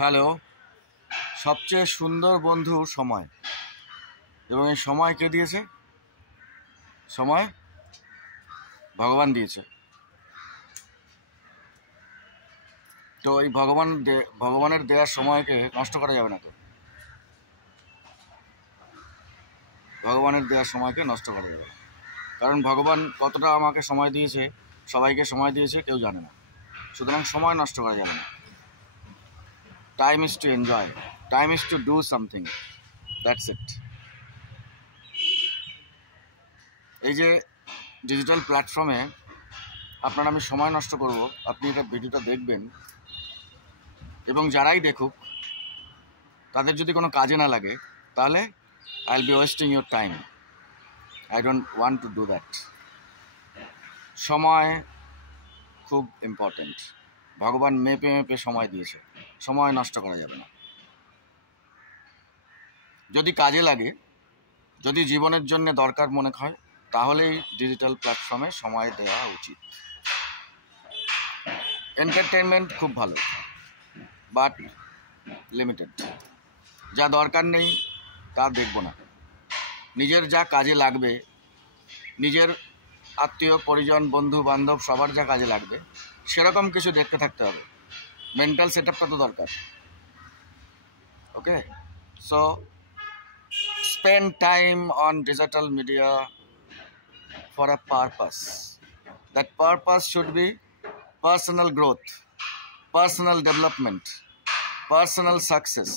Hello. সবচেয়ে সুন্দর বন্ধু সময়, এবং এই সময় কে দিয়েছে? সময় ভগবান দিয়েছে। তো এই ভগবানের দেওয়ার সময়কে নষ্ট করা যাবে না। তো ভগবানের দেওয়ার সময়কে নষ্ট করা যাবে না, কারণ ভগবান কতটা আমাকে সময় দিয়েছে, সবাইকে সময় দিয়েছে কেউ জানে না। সুতরাং সময় নষ্ট করা যাবে না। Time is to enjoy, time is to do something, that's it. এই যে ডিজিটাল প্ল্যাটফর্মে আপনার আমি সময় নষ্ট করব, আপনি এটা ভিডিওটা দেখবেন, এবং যারাই দেখুক তাদের যদি কোনো কাজে না লাগে, তাহলে I will be wasting your time. I don't want to do that. সময় খুব ইম্পর্টেন্ট। ভগবান মেপে মেপে সময় দিয়েছে, সময় নষ্ট করা যাবে না। যদি কাজে লাগে, যদি জীবনের জন্য দরকার মনে হয়, তাহলেই ডিজিটাল প্ল্যাটফর্মে সময় দেওয়া উচিত। এন্টারটেনমেন্ট খুব ভালো, বাট লিমিটেড। যা দরকার নেই তা দেখব না। নিজের যা কাজে লাগবে, নিজের আত্মীয় পরিজন বন্ধু বান্ধব সবার যা কাজে লাগবে, সেরকম কিছু দেখতে থাকতে হবে। মেন্টাল সেট আপটা তো দরকার। ওকে, so spend time on digital media for a purpose. That purpose should be personal growth, personal development, personal success,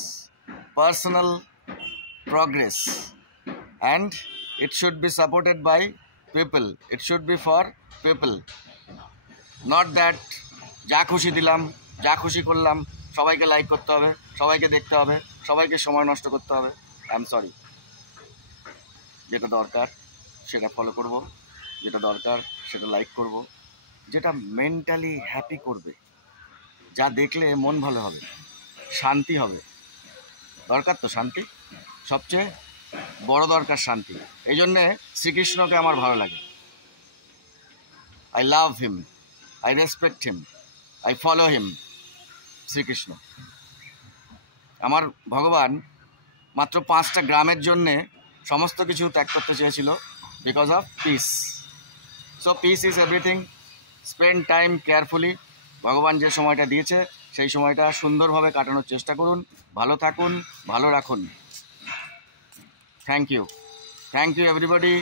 personal progress, and it should be supported by people. It should be for people, not that যা খুশি দিলাম, যা খুশি করলাম, সবাইকে like করতে হবে, সবাইকে দেখতে হবে, সবাইকে সময় নষ্ট করতে হবে। I am sorry. যেটা দরকার সেটা ফলো করব, যেটা দরকার সেটা লাইক করব, যেটা মেন্টালি হ্যাপি করবে, যা দেখলে মন ভালো হবে, শান্তি হবে। দরকার তো শান্তি, সবচেয়ে বড় দরকার শান্তি। এই জন্যে শ্রীকৃষ্ণকে আমার ভালো লাগে। I love him, I respect him, I follow him. Shri Krishna আমার ভগবান মাত্র 5টা গ্রামের জন্যে সমস্ত কিছু ত্যাগ করতে চেয়েছিল, because of piece. So piece is everything. Spend time carefully. ভগবান যে সময়টা দিয়েছে সেই সময়টা সুন্দরভাবে কাটানোর চেষ্টা করুন। ভালো থাকুন, ভালো রাখুন। Thank you, thank you everybody.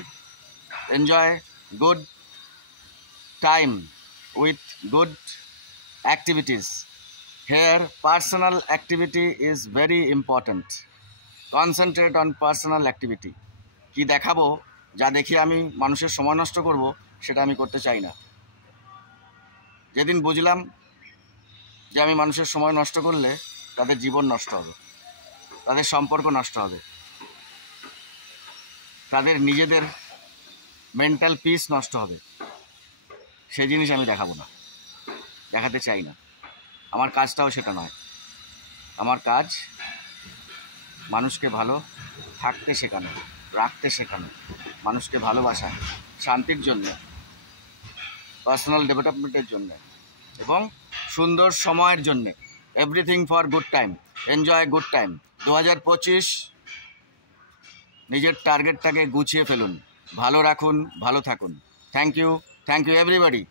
Enjoy good time with good activities. Here personal activity is very important. Concentrate on personal activity. কি দেখাবো, যা দেখি আমি মানুষের সময় নষ্ট করব, সেটা আমি করতে চাই না। যেদিন বুঝলাম যে আমি মানুষের সময় নষ্ট করলে তাদের জীবন নষ্ট হবে, তাদের সম্পর্ক নষ্ট হবে, তাদের নিজেদের মেন্টাল পিস নষ্ট হবে, সেই জিনিস আমি দেখাবো না, দেখাতে চাই না। আমার কাজটাও সেটা নয়। আমার কাজ মানুষকে ভালো থাকতে শেখানো, রাখতে শেখানো, মানুষকে ভালোবাসা, শান্তির জন্য, পার্সোনাল ডেভেলপমেন্টের জন্য, এবং সুন্দর সময়ের জন্যে। Everything for good time. Enjoy good time. 2025 নিজের টার্গেটটাকে গুছিয়ে ফেলুন, ভালো রাখুন, ভালো থাকুন। Thank you, thank you everybody.